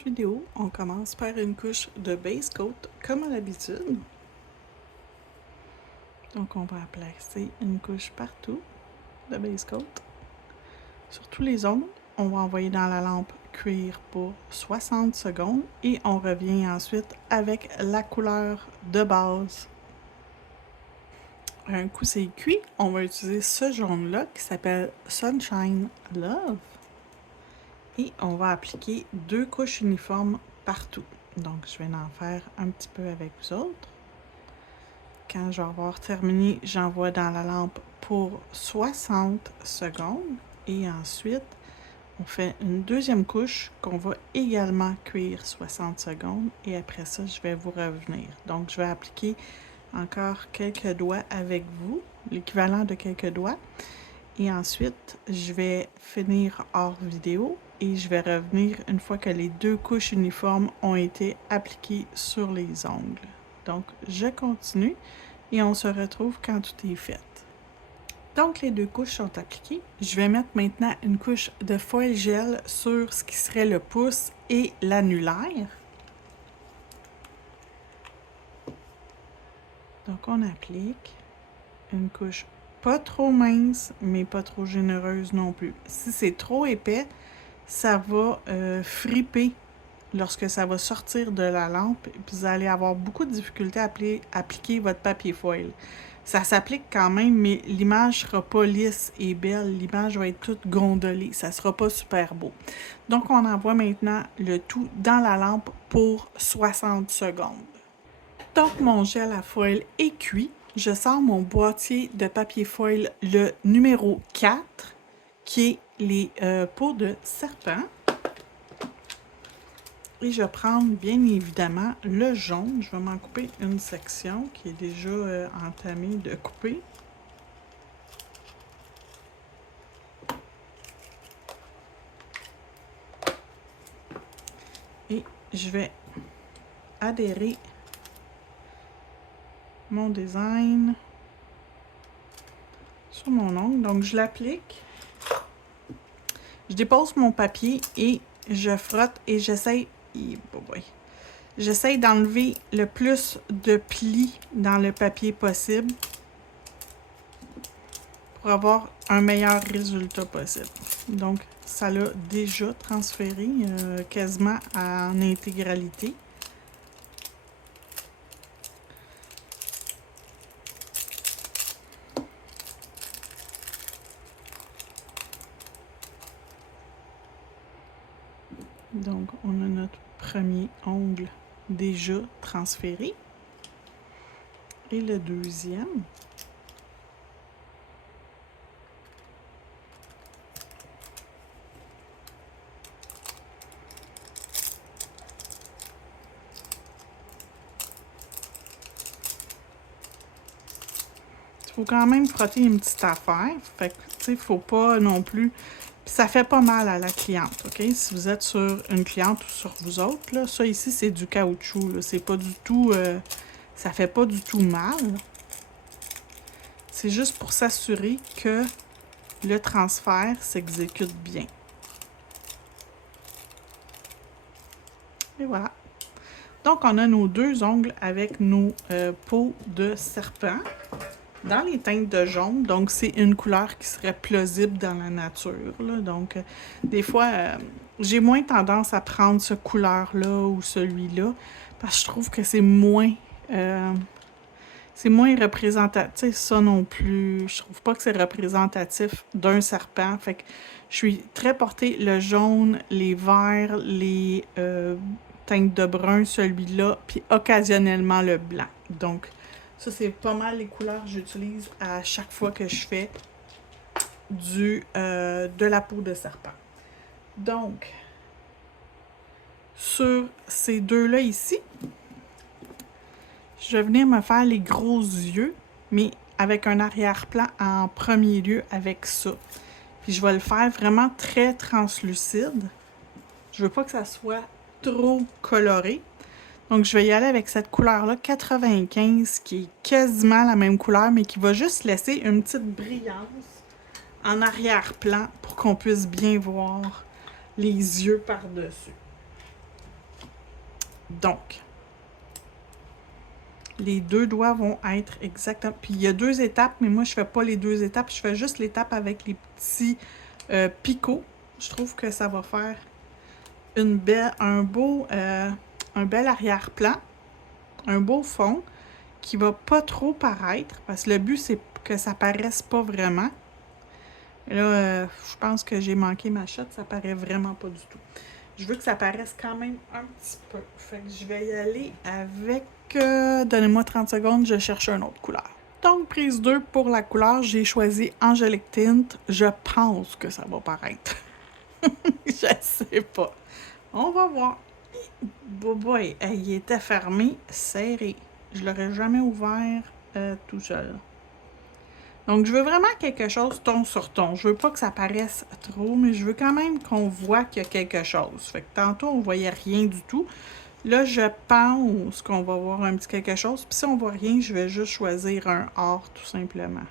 notre vidéo, on commence par une couche de base coat comme à l'habitude. Donc on va placer une couche partout de base coat. Sur tous les ongles, on va envoyer dans la lampe cuire pour 60 secondes et on revient ensuite avec la couleur de base. Un coup c'est cuit, on va utiliser ce jaune-là qui s'appelle Sunshine Love. Et on va appliquer 2 couches uniformes partout. Donc, je vais en faire un petit peu avec vous autres. Quand je vais avoir terminé, j'envoie dans la lampe pour 60 secondes. Et ensuite, on fait une deuxième couche qu'on va également cuire 60 secondes. Et après ça, je vais vous revenir. Donc, je vais appliquer encore quelques doigts avec vous, l'équivalent de quelques doigts. Et ensuite, je vais finir hors vidéo et je vais revenir une fois que les 2 couches uniformes ont été appliquées sur les ongles. Donc, je continue et on se retrouve quand tout est fait. Donc, les 2 couches sont appliquées. Je vais mettre maintenant une couche de foil gel sur ce qui serait le pouce et l'annulaire. Donc, on applique une couche pas trop mince, mais pas trop généreuse non plus. Si c'est trop épais, ça va friper lorsque ça va sortir de la lampe. Et puis vous allez avoir beaucoup de difficultés à appliquer votre papier foil. Ça s'applique quand même, mais l'image ne sera pas lisse et belle. L'image va être toute gondolée. Ça ne sera pas super beau. Donc, on envoie maintenant le tout dans la lampe pour 60 secondes. Donc, mon gel à foil est cuit. Je sors mon boîtier de papier foil, le numéro 4, qui est les peaux de serpent. Et je vais prendre bien évidemment le jaune. Je vais m'en couper une section qui est déjà entamée de couper. Et je vais adhérer mon design sur mon ongle. Donc, je l'applique. Je dépose mon papier et je frotte et j'essaye d'enlever le plus de plis dans le papier possible pour avoir un meilleur résultat possible. Donc, ça l'a déjà transféré quasiment en intégralité. Donc, on a notre premier ongle déjà transféré. Et le deuxième. Il faut quand même frotter une petite affaire. Fait que, tu sais, il ne faut pas non plus... Puis ça fait pas mal à la cliente, OK? Si vous êtes sur une cliente ou sur vous autres, là, ça ici, c'est du caoutchouc. C'est pas du tout... ça fait pas du tout mal. C'est juste pour s'assurer que le transfert s'exécute bien. Et voilà. Donc, on a nos 2 ongles avec nos peaux de serpent dans les teintes de jaune. Donc, c'est une couleur qui serait plausible dans la nature, là. Donc, des fois, j'ai moins tendance à prendre ce couleur-là ou celui-là parce que je trouve que c'est moins représentatif. Ça non plus, je trouve pas que c'est représentatif d'un serpent. Fait que je suis très portée le jaune, les verts, les teintes de brun, celui-là, puis occasionnellement le blanc. Donc, ça, c'est pas mal les couleurs que j'utilise à chaque fois que je fais de la peau de serpent. Donc, sur ces 2-là ici, je vais venir me faire les gros yeux, mais avec un arrière-plan en premier lieu avec ça. Puis je vais le faire vraiment très translucide. Je veux pas que ça soit trop coloré. Donc, je vais y aller avec cette couleur-là, 95, qui est quasiment la même couleur, mais qui va juste laisser une petite brillance en arrière-plan pour qu'on puisse bien voir les yeux par-dessus. Donc, les deux doigts vont être exactement... Puis il y a 2 étapes, mais moi, je fais pas les 2 étapes. Je fais juste l'étape avec les petits picots. Je trouve que ça va faire un bel arrière-plan, un beau fond qui va pas trop paraître, parce que le but, c'est que ça paraisse pas vraiment. Et là, je pense que j'ai manqué ma shot, ça paraît vraiment pas du tout. Je veux que ça paraisse quand même un petit peu. Fait que je vais y aller avec... donnez-moi 30 secondes, je cherche une autre couleur. Donc, prise 2 pour la couleur, j'ai choisi Angelic Tint. Je pense que ça va paraître. Je sais pas. On va voir. Boy, il était fermé, serré. Je l'aurais jamais ouvert tout seul. Donc, je veux vraiment quelque chose ton sur ton. Je veux pas que ça paraisse trop, mais je veux quand même qu'on voit qu'il y a quelque chose. Fait que tantôt, on voyait rien du tout. Là, je pense qu'on va voir un petit quelque chose. Puis si on voit rien, je vais juste choisir un or, tout simplement.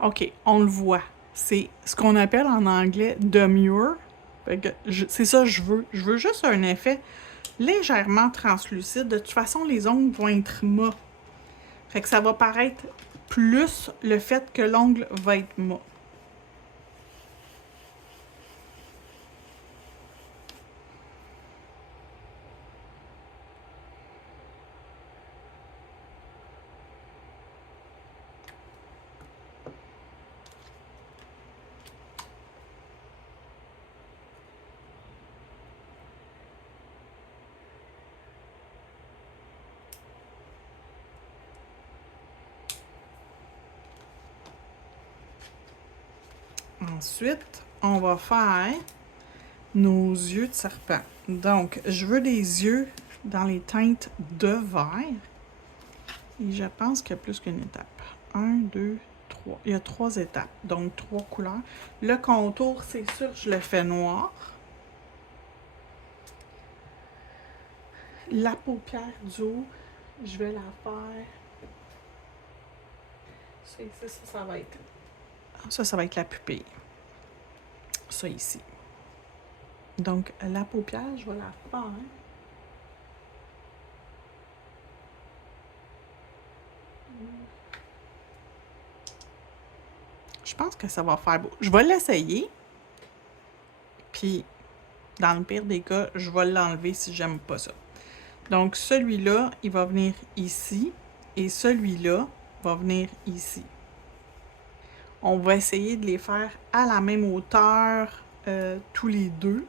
OK, on le voit. C'est ce qu'on appelle en anglais « demure ». C'est ça que je veux. Je veux juste un effet légèrement translucide. De toute façon, les ongles vont être mat. Fait que ça va paraître plus le fait que l'ongle va être mat. Ensuite, on va faire nos yeux de serpent. Donc, je veux des yeux dans les teintes de vert. Et je pense qu'il y a plus qu'une étape. 1, 2, 3. Il y a 3 étapes, donc 3 couleurs. Le contour, c'est sûr, je le fais noir. La paupière du haut, je vais la faire... Ça va être... Ça va être la pupille. Ça ici. Donc, la paupière, je vais la faire. Je pense que ça va faire beau. Je vais l'essayer. Puis, dans le pire des cas, je vais l'enlever si j'aime pas ça. Donc, celui-là, il va venir ici. Et celui-là va venir ici. On va essayer de les faire à la même hauteur tous les deux.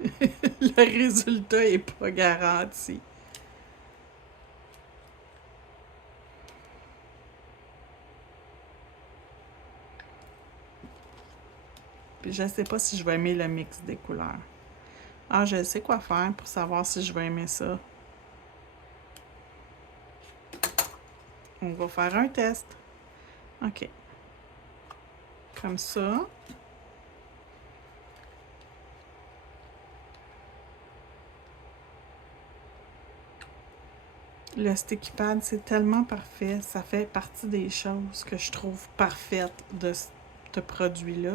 Le résultat n'est pas garanti. Puis je sais pas si je vais aimer le mix des couleurs. Ah, je sais quoi faire pour savoir si je vais aimer ça. On va faire un test. OK. Comme ça. Le sticky pad, c'est tellement parfait. Ça fait partie des choses que je trouve parfaites de ce produit-là.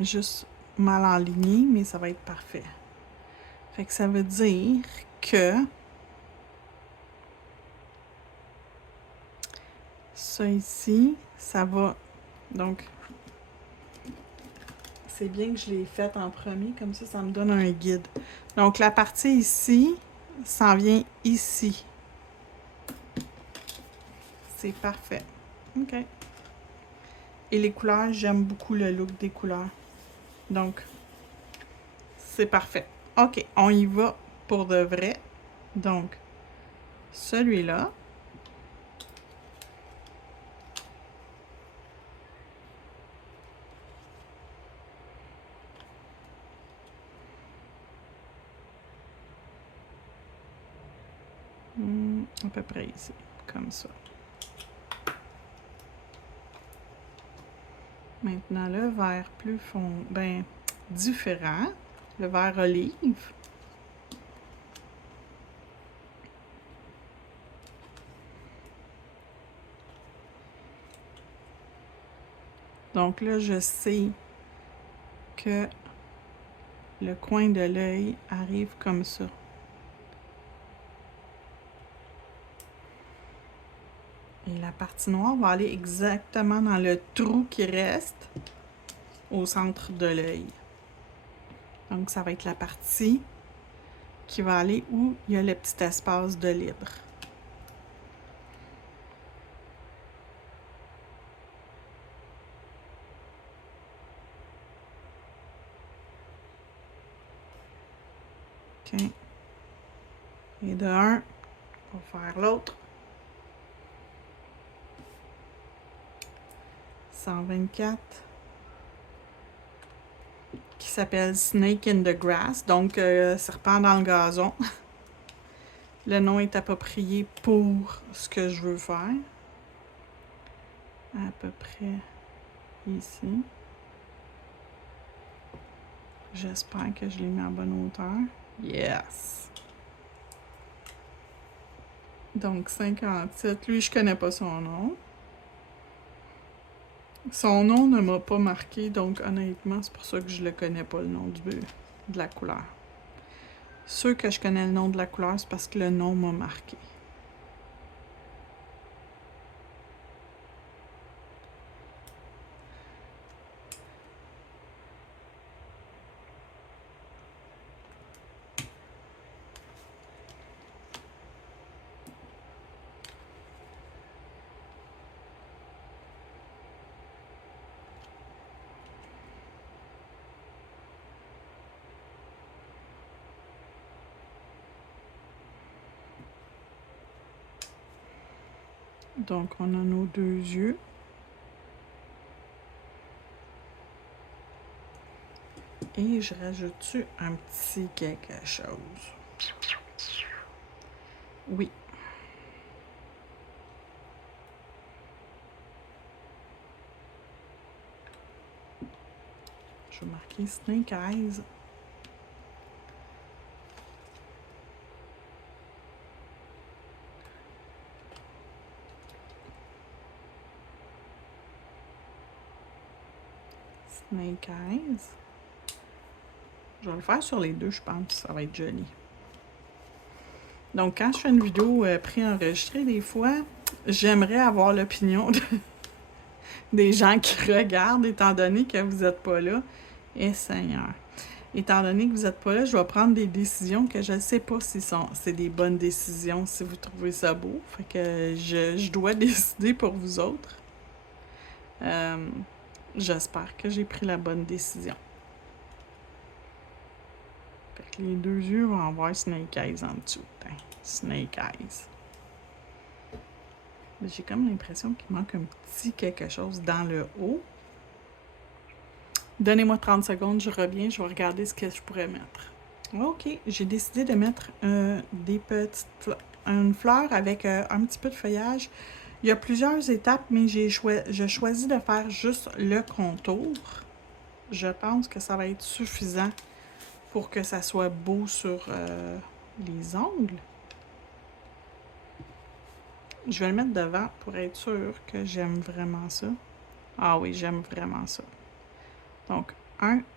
Juste mal aligné, mais ça va être parfait. Fait que ça veut dire que ça ici, ça va... Donc, c'est bien que je l'ai fait en premier, comme ça me donne un guide. Donc, la partie ici s'en vient ici. C'est parfait. OK. Et les couleurs, j'aime beaucoup le look des couleurs. Donc, c'est parfait. OK, on y va pour de vrai. Donc, celui-là. À peu près ici, comme ça. Maintenant, le vert plus fond, ben, différent, le vert olive. Donc là, je sais que le coin de l'œil arrive comme ça. Et la partie noire va aller exactement dans le trou qui reste au centre de l'œil. Donc, ça va être la partie qui va aller où il y a le petit espace de libre. OK. Et de un, on va faire l'autre. 124. Qui s'appelle Snake in the Grass, donc serpent dans le gazon. Le nom est approprié pour ce que je veux faire. À peu près ici. J'espère que je l'ai mis à bonne hauteur. Yes! Donc 57. Lui, je connais pas son nom. Son nom ne m'a pas marqué, donc honnêtement, c'est pour ça que je le connais pas, le nom de la couleur. Ceux que je connais le nom de la couleur, c'est parce que le nom m'a marqué. Donc, on a nos deux yeux. Et je rajoute un petit quelque chose. Oui. Je vais marquer Snake Eyes. Snake Eyes. Je vais le faire sur les deux, je pense. Ça va être joli. Donc, quand je fais une vidéo préenregistrée, des fois, j'aimerais avoir l'opinion des gens qui regardent, étant donné que vous n'êtes pas là. Et Seigneur. Étant donné que vous n'êtes pas là, je vais prendre des décisions que je ne sais pas si c'est des bonnes décisions, si vous trouvez ça beau. Fait que je dois décider pour vous autres. J'espère que j'ai pris la bonne décision. Fait que les deux yeux vont avoir Snake Eyes en dessous. Snake Eyes. J'ai comme l'impression qu'il manque un petit quelque chose dans le haut. Donnez-moi 30 secondes, je reviens, je vais regarder ce que je pourrais mettre. OK, j'ai décidé de mettre une fleur avec un petit peu de feuillage. Il y a plusieurs étapes, mais j'ai choisi de faire juste le contour. Je pense que ça va être suffisant pour que ça soit beau sur les ongles. Je vais le mettre devant pour être sûr que j'aime vraiment ça. Ah oui, j'aime vraiment ça. Donc,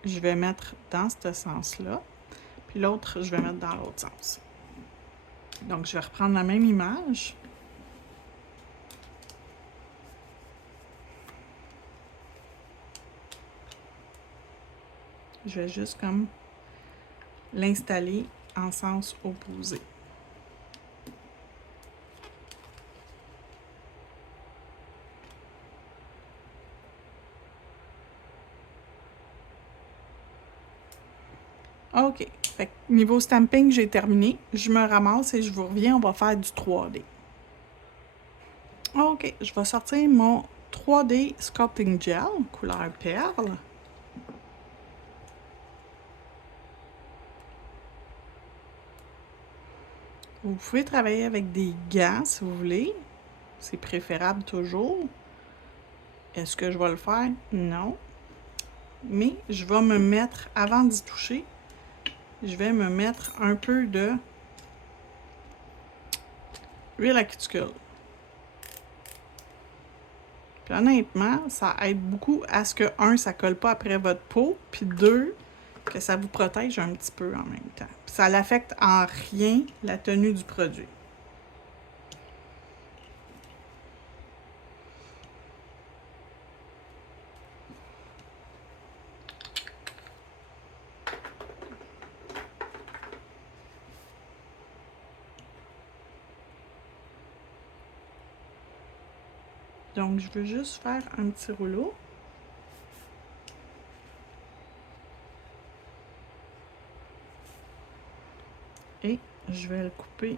je vais mettre dans ce sens-là. Puis l'autre, je vais mettre dans l'autre sens. Donc, je vais reprendre la même image. Je vais juste comme l'installer en sens opposé. OK. Fait que niveau stamping, j'ai terminé. Je me ramasse et je vous reviens. On va faire du 3D. OK. Je vais sortir mon 3D Sculpting Gel, couleur perle. Vous pouvez travailler avec des gants si vous voulez. C'est préférable toujours. Est-ce que je vais le faire? Non. Mais je vais me mettre, avant d'y toucher, je vais me mettre un peu de huile à cuticule. Puis honnêtement, ça aide beaucoup à ce que, un, ça colle pas après votre peau, puis deux, que ça vous protège un petit peu en même temps. Puis ça n'affecte en rien la tenue du produit. Donc, je veux juste faire un petit rouleau. Et je vais le couper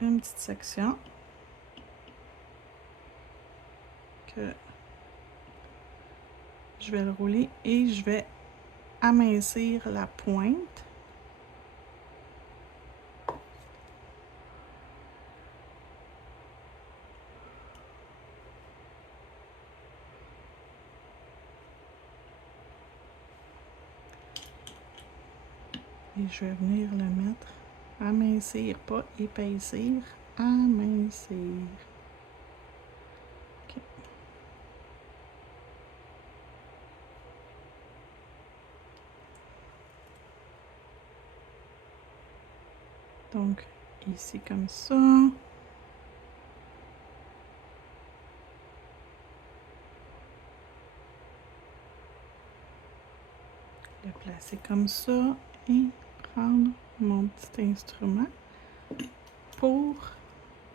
une petite section que je vais le rouler et je vais amincir la pointe. Et je vais venir le mettre, amincir, pas épaissir, amincir. OK. Donc, ici comme ça. Le placer comme ça et prendre mon petit instrument pour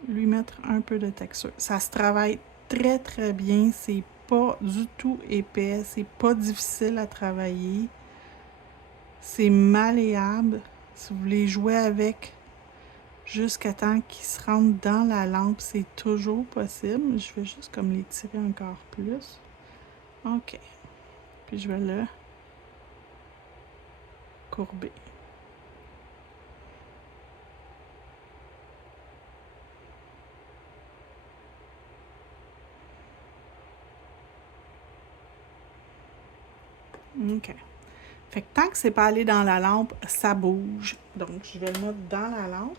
lui mettre un peu de texture. Ça se travaille très très bien, c'est pas du tout épais, c'est pas difficile à travailler, c'est malléable. Si vous voulez jouer avec jusqu'à temps qu'il se rentre dans la lampe, c'est toujours possible. Je vais juste comme l'étirer encore plus. OK. Puis je vais le courber. OK. Fait que tant que c'est pas allé dans la lampe, ça bouge. Donc, je vais le mettre dans la lampe.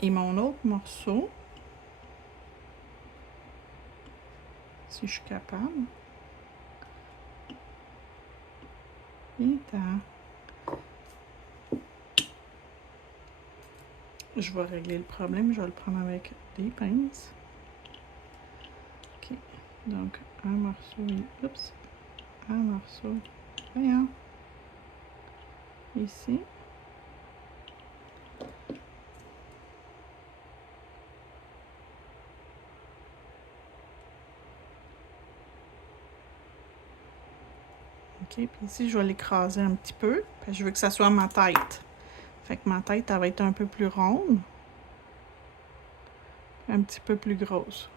Et mon autre morceau, si je suis capable, je vais régler le problème, je vais le prendre avec des pinces. OK. Donc, un morceau, oups, un morceau, voyons, ici. OK, puis ici, je vais l'écraser un petit peu, parce que je veux que ça soit ma tête. Fait que ma tête, elle va être un peu plus ronde, un petit peu plus grosse.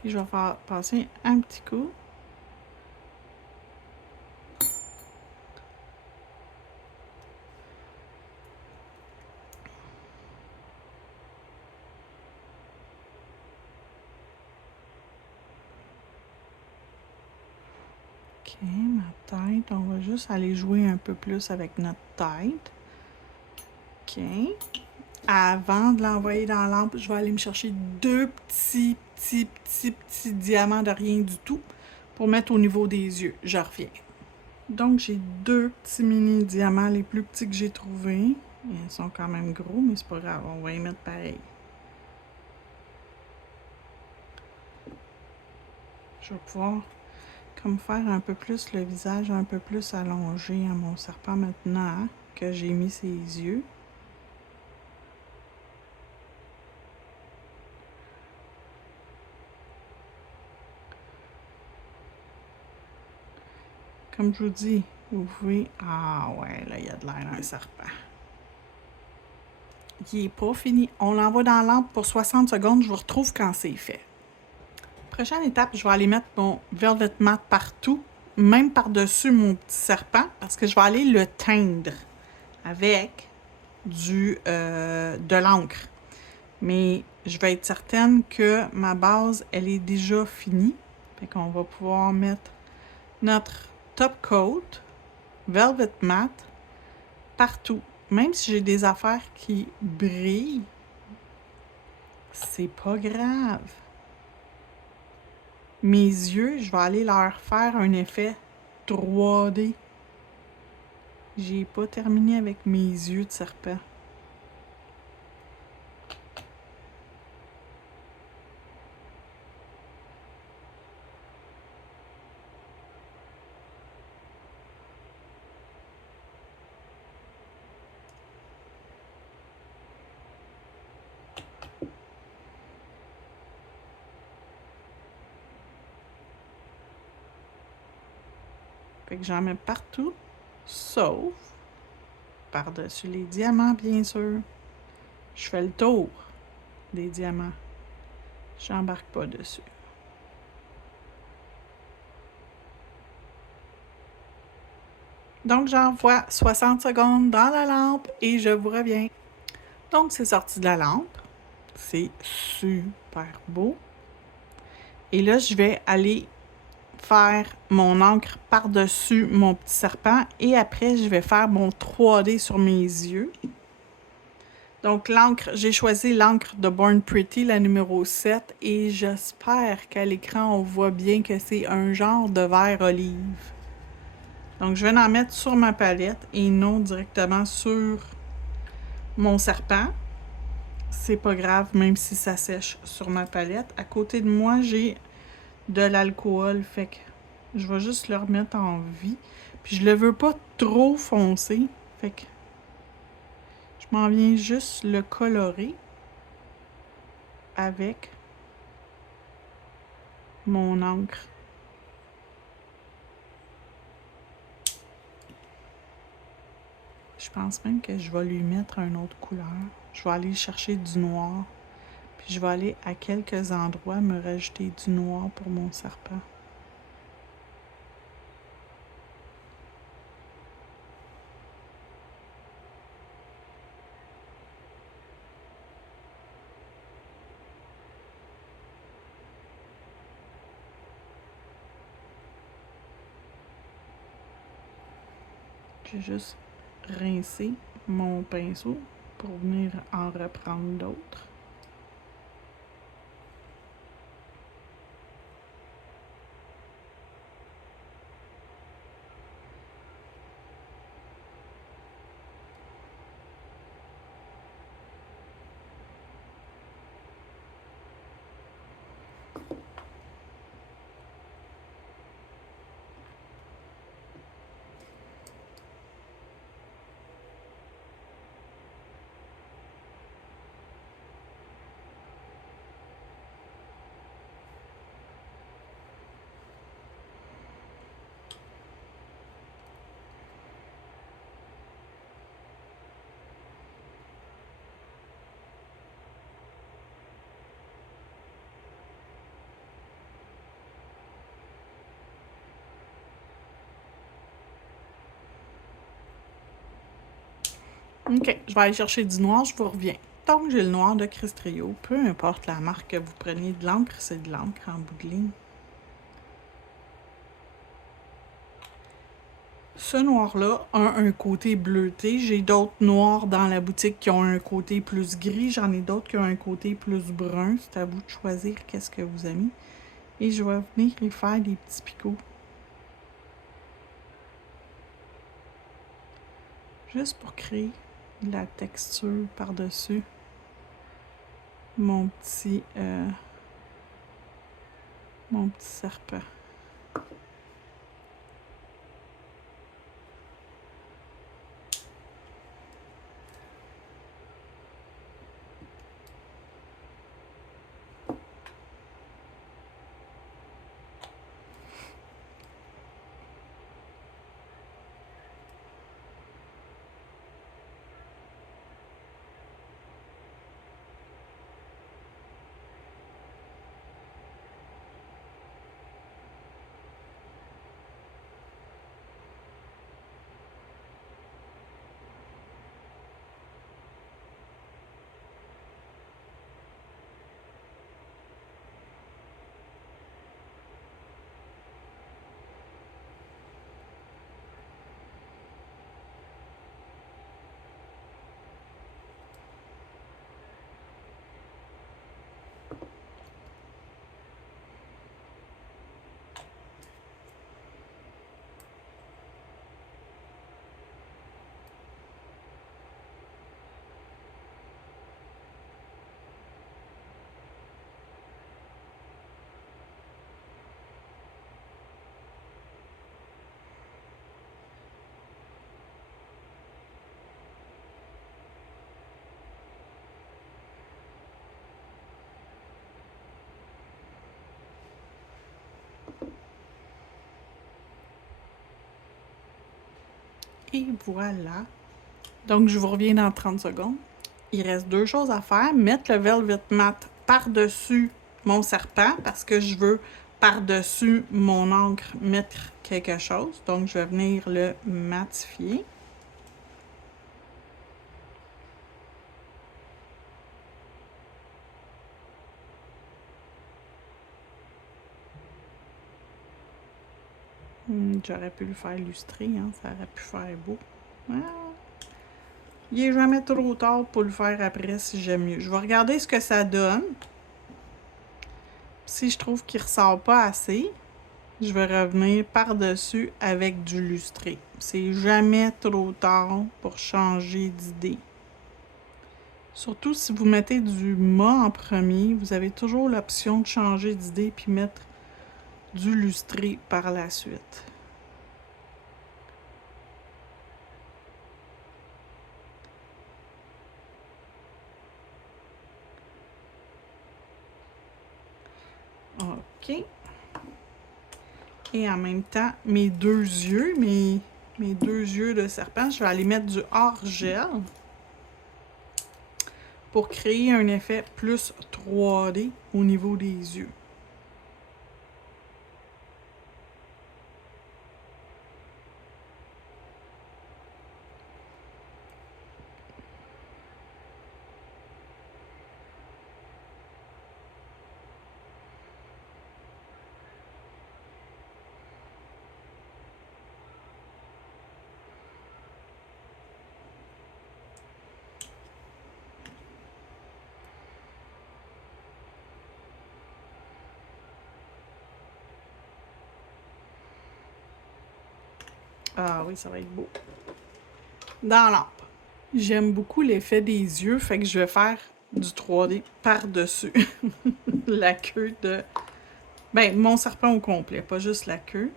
Puis je vais faire passer un petit coup. OK, ma tête, on va juste aller jouer un peu plus avec notre tête. OK. Avant de l'envoyer dans la lampe, je vais aller me chercher deux petits diamants de rien du tout pour mettre au niveau des yeux. Je reviens. Donc, j'ai deux petits mini diamants, les plus petits que j'ai trouvés. Ils sont quand même gros, mais c'est pas grave, on va y mettre pareil. Je vais pouvoir comme faire un peu plus le visage, un peu plus allongé à mon serpent maintenant que j'ai mis ses yeux. Comme je vous dis, vous pouvez... Ah ouais, là, il y a de l'air d'un serpent. il n'est pas fini. On l'envoie dans la lampe pour 60 secondes. Je vous retrouve quand c'est fait. Prochaine étape, je vais aller mettre mon Velvet Matte partout, même par-dessus mon petit serpent, parce que je vais aller le teindre avec de l'encre. Mais je vais être certaine que ma base, elle est déjà finie. Fait qu'on va pouvoir mettre notre top coat, Velvet Matte, partout. Même si j'ai des affaires qui brillent, c'est pas grave. Mes yeux, je vais aller leur faire un effet 3D. J'ai pas terminé avec mes yeux de serpent. Fait que j'en mets partout, sauf par-dessus les diamants, bien sûr. Je fais le tour des diamants. J'embarque pas dessus. Donc, j'envoie 60 secondes dans la lampe et je vous reviens. Donc, c'est sorti de la lampe. C'est super beau. Et là, je vais aller faire mon encre par-dessus mon petit serpent et après, je vais faire mon 3D sur mes yeux. Donc, l'encre, j'ai choisi l'encre de Born Pretty, la numéro 7, et j'espère qu'à l'écran, on voit bien que c'est un genre de vert olive. Donc, je vais en mettre sur ma palette et non directement sur mon serpent. C'est pas grave, même si ça sèche sur ma palette. À côté de moi, j'ai de l'alcool, fait que je vais juste le remettre en vie. Puis je le veux pas trop foncé, fait que je m'en viens juste le colorer avec mon encre. Je pense même que je vais lui mettre une autre couleur. Je vais aller chercher du noir. Puis je vais aller à quelques endroits me rajouter du noir pour mon serpent. J'ai juste rincé mon pinceau pour venir en reprendre d'autres. OK, je vais aller chercher du noir, je vous reviens. Donc, j'ai le noir de Crystrio. Peu importe la marque que vous preniez de l'encre, c'est de l'encre en bout de ligne. Ce noir-là a un côté bleuté. J'ai d'autres noirs dans la boutique qui ont un côté plus gris. J'en ai d'autres qui ont un côté plus brun. C'est à vous de choisir qu'est-ce que vous aimez. Et je vais venir y faire des petits picots. Juste pour créer de la texture par-dessus mon petit serpent. Et voilà. Donc, je vous reviens dans 30 secondes. Il reste 2 choses à faire. Mettre le Velvet Matte par-dessus mon serpent parce que je veux par-dessus mon encre mettre quelque chose. Donc, je vais venir le matifier. J'aurais pu le faire lustrer, hein, ça aurait pu faire beau. Ah. Il n'est jamais trop tard pour le faire après si j'aime mieux. Je vais regarder ce que ça donne. Si je trouve qu'il ne ressort pas assez, je vais revenir par-dessus avec du lustré. C'est jamais trop tard pour changer d'idée. Surtout si vous mettez du mat en premier, vous avez toujours l'option de changer d'idée puis mettre du lustré par la suite. OK. Et en même temps, mes deux yeux, mes deux yeux de serpent, je vais aller mettre du hors-gel pour créer un effet plus 3D au niveau des yeux. Ah oui, ça va être beau. Dans la lampe. J'aime beaucoup l'effet des yeux, fait que je vais faire du 3D par-dessus la queue de... Ben, mon serpent au complet, pas juste la queue.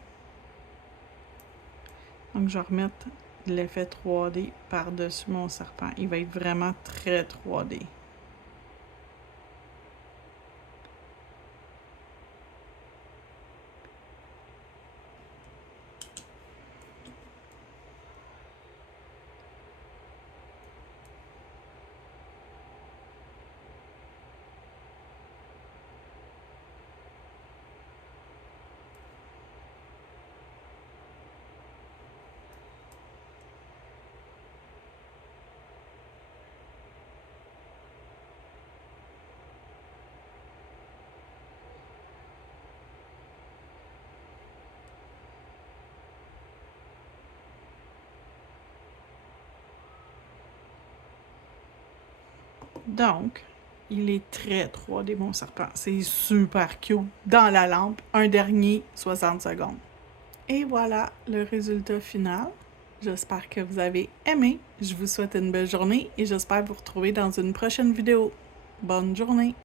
Donc, je vais remettre l'effet 3D par-dessus mon serpent. Il va être vraiment très 3D. Donc, il est très 3D, mon serpent. C'est super cute dans la lampe. Un dernier 60 secondes. Et voilà le résultat final. J'espère que vous avez aimé. Je vous souhaite une belle journée et j'espère vous retrouver dans une prochaine vidéo. Bonne journée!